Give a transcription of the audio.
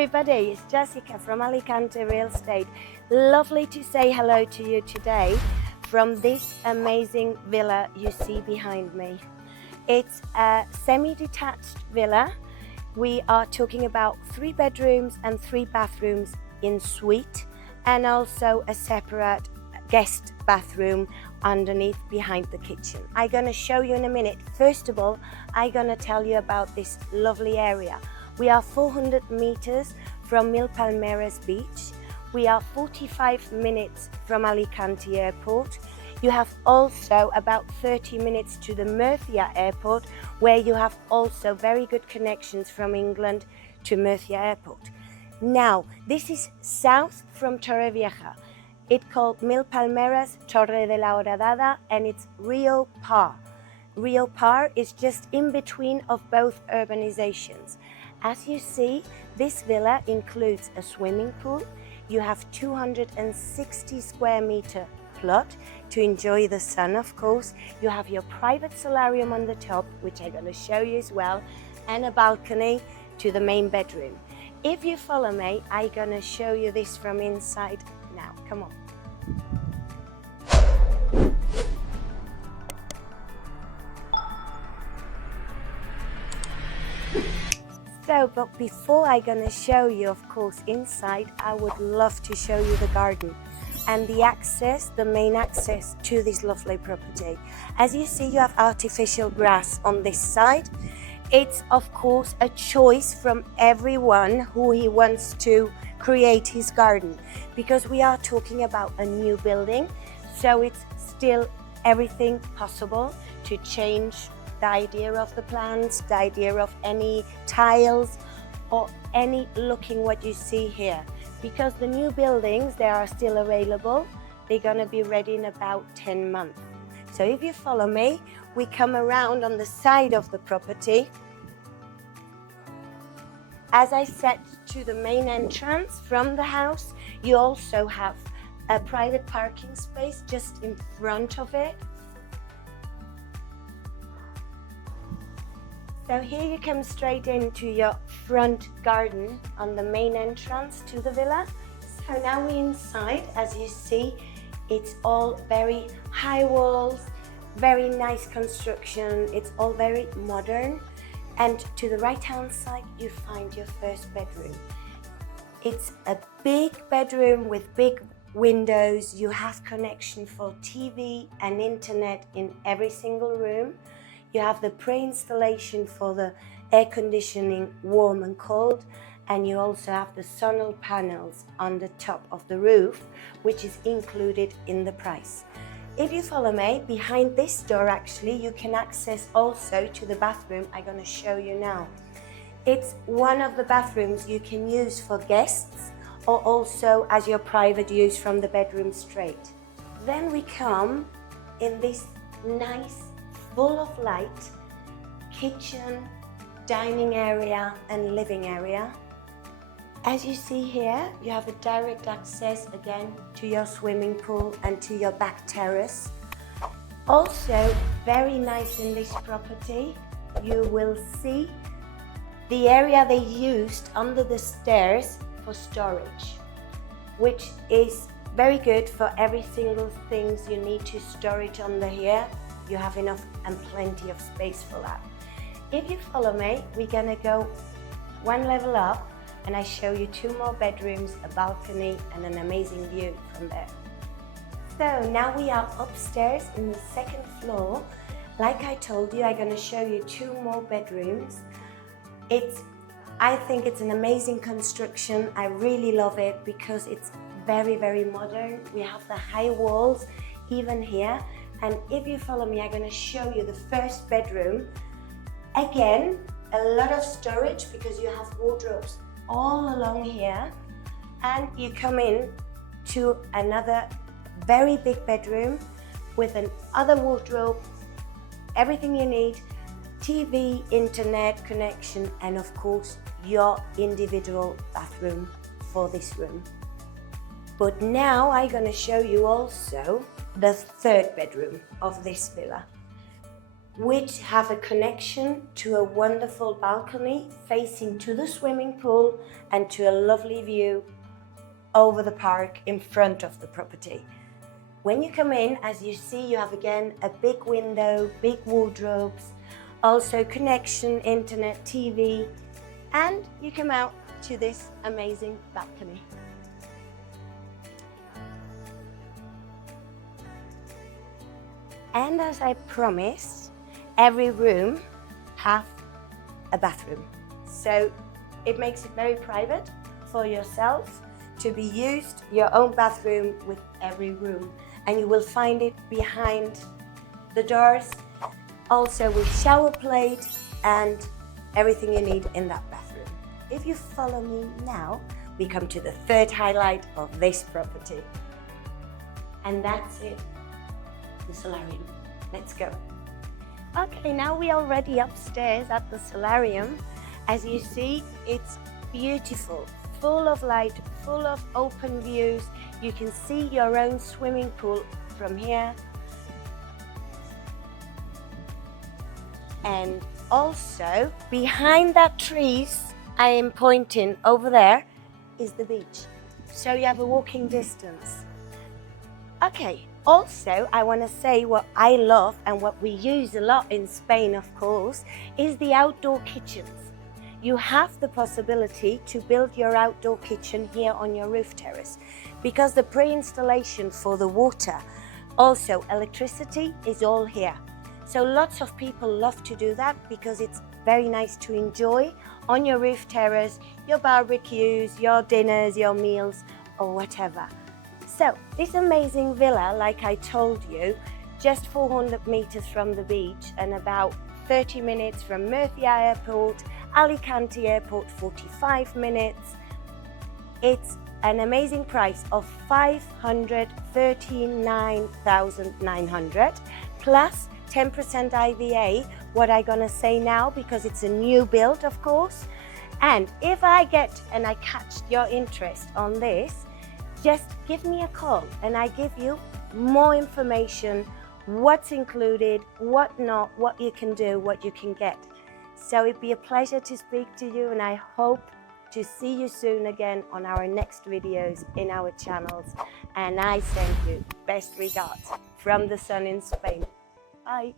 everybody, it's Jessica from Alicante Real Estate. Lovely to say hello to you today from this amazing villa you see behind me. It's a semi-detached villa. We are talking about 3 bedrooms and 3 bathrooms in suite, and also a separate guest bathroom underneath behind the kitchen. I'm gonna show you in a minute. First of all, I'm gonna tell you about this lovely area. We are 400 meters from Mil Palmeras beach. We are 45 minutes from Alicante airport. You have also about 30 minutes to the Murcia airport, where you have also very good connections from England to Murcia airport. Now, this is south from Torrevieja. It's called Mil Palmeras, Torre de la Horadada, and it's Rio Par. Rio Par is just in between of both urbanizations. As you see, this villa includes a swimming pool. You have 260 square meter plot to enjoy the sun, of course. You have your private solarium on the top, which I'm going to show you as well, and a balcony to the main bedroom. If you follow me, I'm going to show you this from inside now. Come on. But before I'm going to show you, of course, inside, I would love to show you the garden and the access, the main access to this lovely property. As you see, you have artificial grass on this side. It's, of course, a choice from everyone who he wants to create his garden, because we are talking about a new building, so it's still everything possible to change the idea of the plants, the idea of any tiles or any looking what you see here. Because the new buildings, they are still available. They're gonna be ready in about 10 months. So if you follow me, we come around on the side of the property. As I said, to the main entrance from the house, you also have a private parking space just in front of it. So here you come straight into your front garden on the main entrance to the villa. So now we're inside. As you see, it's all very high walls, very nice construction. It's all very modern. And to the right-hand side, you find your first bedroom. It's a big bedroom with big windows. You have connection for TV and internet in every single room. You have the pre-installation for the air conditioning, warm and cold, and you also have the solar panels on the top of the roof, which is included in the price. If you follow me, behind this door actually, you can access also to the bathroom I'm going to show you now. It's one of the bathrooms you can use for guests or also as your private use from the bedroom straight. Then we come in this nice, full of light kitchen, dining area and living area. As you see here, you have a direct access again to your swimming pool and to your back terrace. Also very nice in this property, you will see the area they used under the stairs for storage, which is very good for every single things you need to storage under here. You have enough and plenty of space for that. If you follow me, we're gonna go one level up and I show you 2 more bedrooms, a balcony and an amazing view from there. So now we are upstairs in the 2nd floor. Like I told you, I'm gonna show you 2 more bedrooms. I think it's an amazing construction. I really love it because it's very, very modern. We have the high walls even here. And if you follow me, I'm going to show you the first bedroom. Again, a lot of storage because you have wardrobes all along here. And you come in to another very big bedroom with another wardrobe, everything you need, TV, internet connection, and of course, your individual bathroom for this room. But now I'm going to show you also the 3rd bedroom of this villa. which have a connection to a wonderful balcony facing to the swimming pool and to a lovely view over the park in front of the property. When you come in, as you see, you have again a big window, big wardrobes, also connection, internet, TV, and you come out to this amazing balcony. And as I promised, every room have a bathroom. So it makes it very private for yourself to be used, your own bathroom with every room. And you will find it behind the doors, also with shower plate and everything you need in that bathroom. If you follow me now, we come to the third highlight of this property. And that's it, the solarium. Let's go. Okay, now we are already upstairs at the solarium. As you see, it's beautiful, full of light, full of open views. You can see your own swimming pool from here. And also, behind that trees I am pointing over there is the beach. So you have a walking distance. Okay, also I want to say what I love and what we use a lot in Spain, of course, is the outdoor kitchens. You have the possibility to build your outdoor kitchen here on your roof terrace because the pre-installation for the water, also electricity, is all here. So lots of people love to do that because it's very nice to enjoy on your roof terrace, your barbecues, your dinners, your meals, or whatever. So this amazing villa, like I told you, just 400 meters from the beach and about 30 minutes from Murcia Airport, Alicante Airport 45 minutes. It's an amazing price of 539,900 plus 10% IVA, what I'm gonna say now because it's a new build, of course. And if I get and I catch your interest on this, just give me a call and I give you more information, what's included, what not, what you can do, what you can get. So it'd be a pleasure to speak to you and I hope to see you soon again on our next videos in our channels. And I send you best regards from the sun in Spain. Bye.